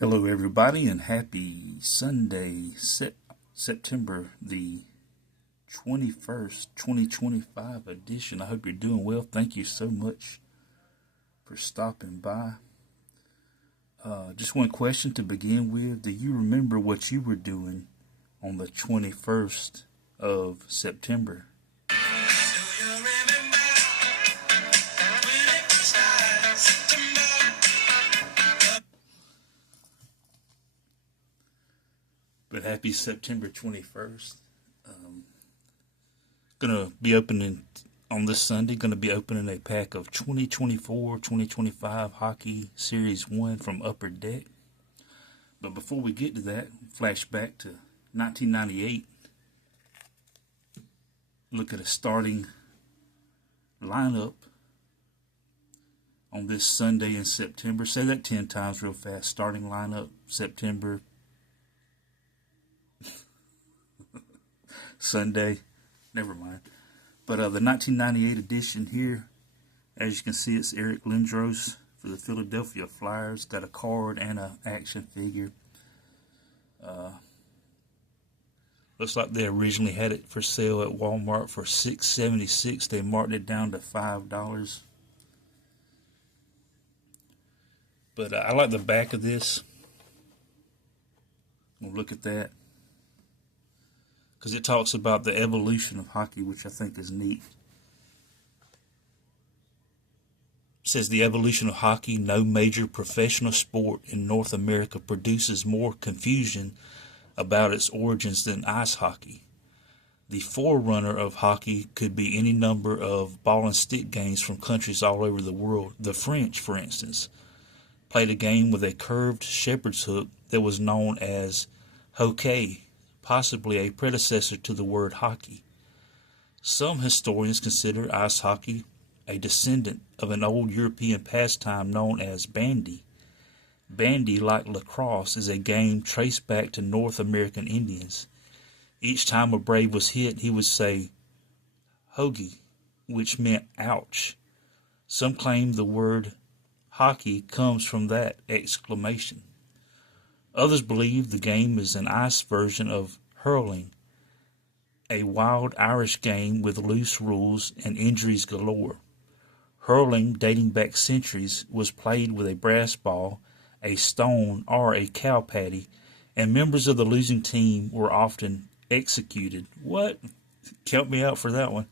Hello, everybody, and happy Sunday, September the 21st, 2025 edition. I hope you're doing well. Thank you so much for stopping by. Just one question to begin with. Do you remember what you were doing on the 21st of September? But happy September 21st. Gonna be opening on this Sunday, gonna be opening a pack of 2024-2025 Hockey Series 1 from Upper Deck. But before we get to that, flashback to 1998. Look at a starting lineup on this Sunday in September. Say that 10 times real fast. Starting lineup, September, Sunday. Never mind. But the 1998 edition here, as you can see, it's Eric Lindros for the Philadelphia Flyers. Got a card and an action figure. Looks like they originally had it for sale at Walmart for $6.76. They marked it down to $5. But I like the back of this. We'll look at that, because it talks about the evolution of hockey, which I think is neat. It says the evolution of hockey. No major professional sport in North America produces more confusion about its origins than ice hockey. The forerunner of hockey could be any number of ball and stick games from countries all over the world. The French, for instance, played a game with a curved shepherd's hook that was known as hockey, possibly a predecessor to the word hockey. Some historians consider ice hockey a descendant of an old European pastime known as bandy. Bandy, like lacrosse, is a game traced back to North American Indians. Each time a brave was hit, he would say hoagie, which meant ouch. Some claim the word hockey comes from that exclamation. Others believe the game is an ice version of hurling, a wild Irish game with loose rules and injuries galore. Hurling, dating back centuries, was played with a brass ball, a stone, or a cow patty, and members of the losing team were often executed. What? Count me out for that one.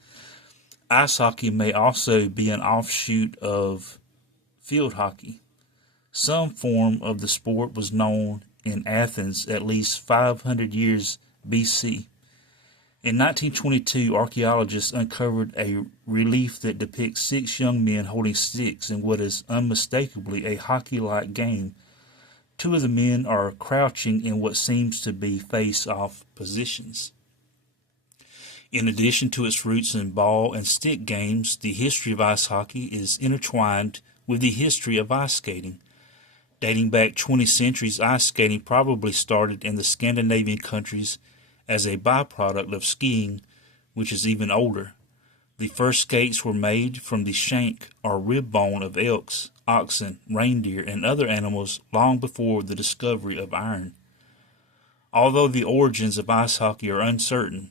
Ice hockey may also be an offshoot of field hockey. Some form of the sport was known in Athens at least 500 years BC. In 1922, archaeologists uncovered a relief that depicts 6 young men holding sticks in what is unmistakably a hockey-like game. 2 of the men are crouching in what seems to be face-off positions. In addition to its roots in ball and stick games, the history of ice hockey is intertwined with the history of ice skating. Dating back 20 centuries, ice skating probably started in the Scandinavian countries as a byproduct of skiing, which is even older. The first skates were made from the shank or rib bone of elks, oxen, reindeer, and other animals long before the discovery of iron. Although the origins of ice hockey are uncertain,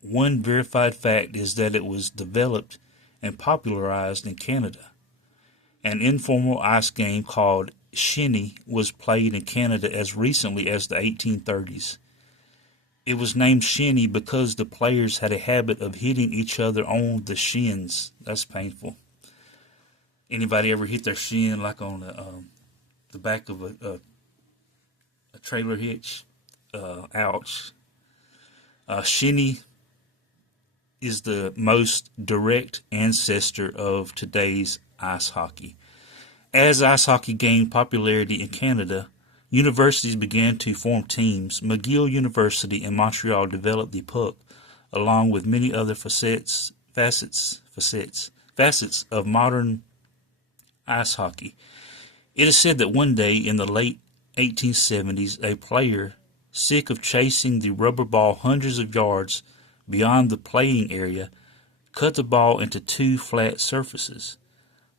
one verified fact is that it was developed and popularized in Canada. An informal ice game called shinny was played in Canada as recently as the 1830s. It was named shinny because the players had a habit of hitting each other on the shins. That's painful. Anybody ever hit their shin like on the back of a trailer hitch? Ouch. Shinny is the most direct ancestor of today's ice hockey. As ice hockey gained popularity in Canada, universities began to form teams. McGill University in Montreal developed the puck, along with many other facets of modern ice hockey. It is said that one day in the late 1870s, a player, sick of chasing the rubber ball hundreds of yards beyond the playing area, cut the ball into 2 flat surfaces.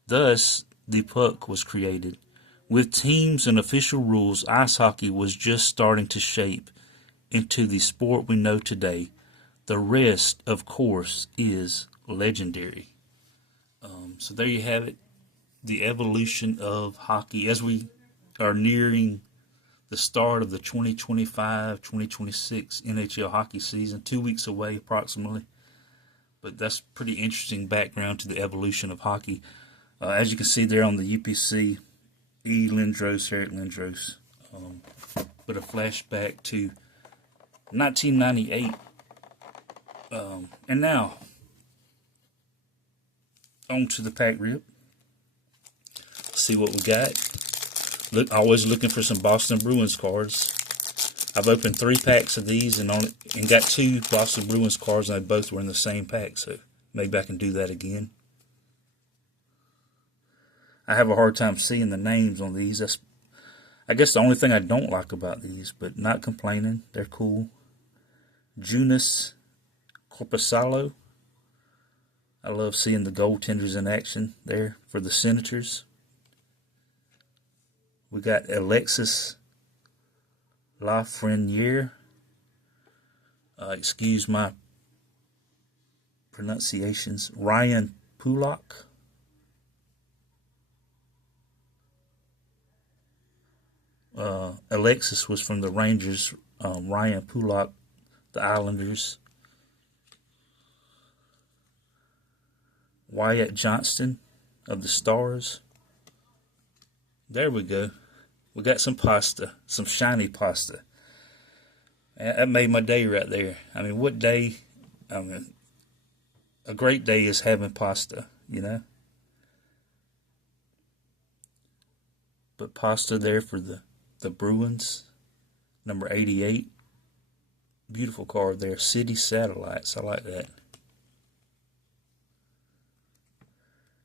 Thus, the puck was created. With teams and official rules, ice hockey was just starting to shape into the sport we know today. The rest, of course, is legendary. So there you have it, the evolution of hockey as we are nearing the start of the 2025-2026 NHL hockey season, 2 weeks away approximately. But that's pretty interesting background to the evolution of hockey. As you can see there on the UPC, E. Lindros, Eric Lindros. But a flashback to 1998. And now, on to the pack rip. See what we got. Always looking for some Boston Bruins cards. I've opened 3 packs of these and got 2 Boston Bruins cards, and they both were in the same pack. So maybe I can do that again. I have a hard time seeing the names on these. That's, I guess, the only thing I don't like about these, but not complaining. They're cool. Joonas Korpisalo. I love seeing the goaltenders in action there for the Senators. We got Alexis Lafreniere. Excuse my pronunciations. Ryan Pulock. Alexis was from the Rangers. Ryan Pulock, the Islanders. Wyatt Johnston of the Stars. There we go. We got some pasta, some shiny pasta. That made my day right there. I mean, what day? I mean, a great day is having pasta, you know. But pasta there for the Bruins, number 88. Beautiful card there. City Satellites. I like that.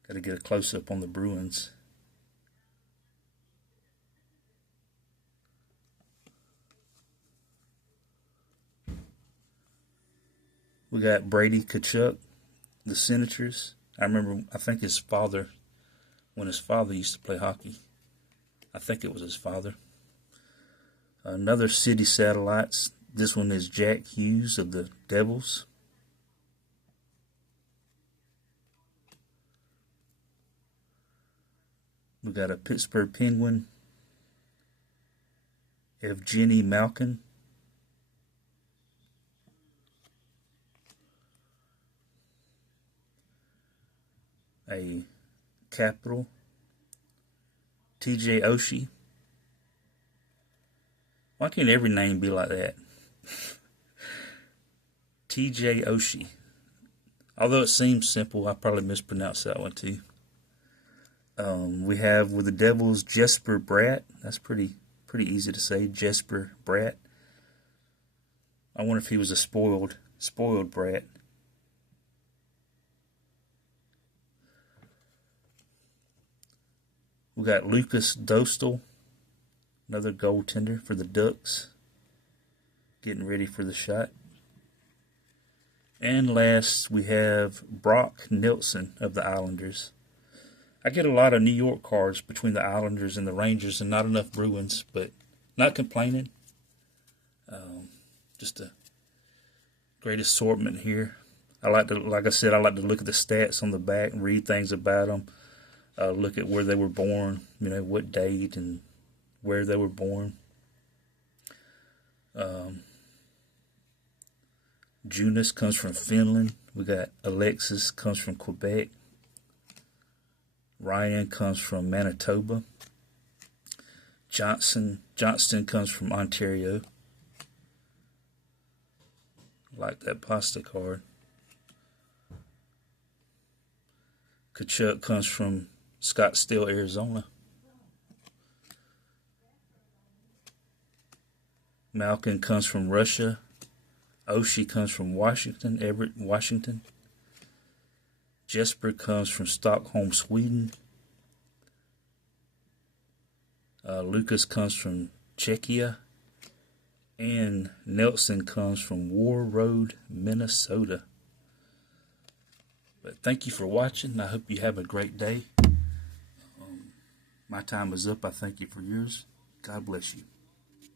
Got to get a close-up on the Bruins. We got Brady Tkachuk, the Senators. I think his father, when his father used to play hockey, I think it was his father. Another City Satellites. This one is Jack Hughes of the Devils. We got a Pittsburgh Penguin, Evgeny Malkin. A Capital, TJ Oshie. Why can't every name be like that? TJ Oshie. Although it seems simple, I probably mispronounced that one too. We have with the Devils Jesper Bratt. That's pretty easy to say. Jesper Bratt. I wonder if he was a spoiled brat. We got Lucas Dostal, another goaltender for the Ducks, getting ready for the shot. And last, we have Brock Nelson of the Islanders. I get a lot of New York cards between the Islanders and the Rangers and not enough Bruins, but not complaining. Just a great assortment here. Like I said, I like to look at the stats on the back and read things about them. Look at where they were born, what date and where they were born. Joonas comes from Finland. We got Alexis comes from Quebec. Ryan comes from Manitoba. Johnston comes from Ontario. Like that pasta card. Tkachuk comes from Scottsdale, Arizona. Malkin comes from Russia. Oshie comes from Washington, Everett, Washington. Jesper comes from Stockholm, Sweden. Lucas comes from Czechia. And Nelson comes from War Road, Minnesota. But thank you for watching. I hope you have a great day. My time is up. I thank you for yours. God bless you.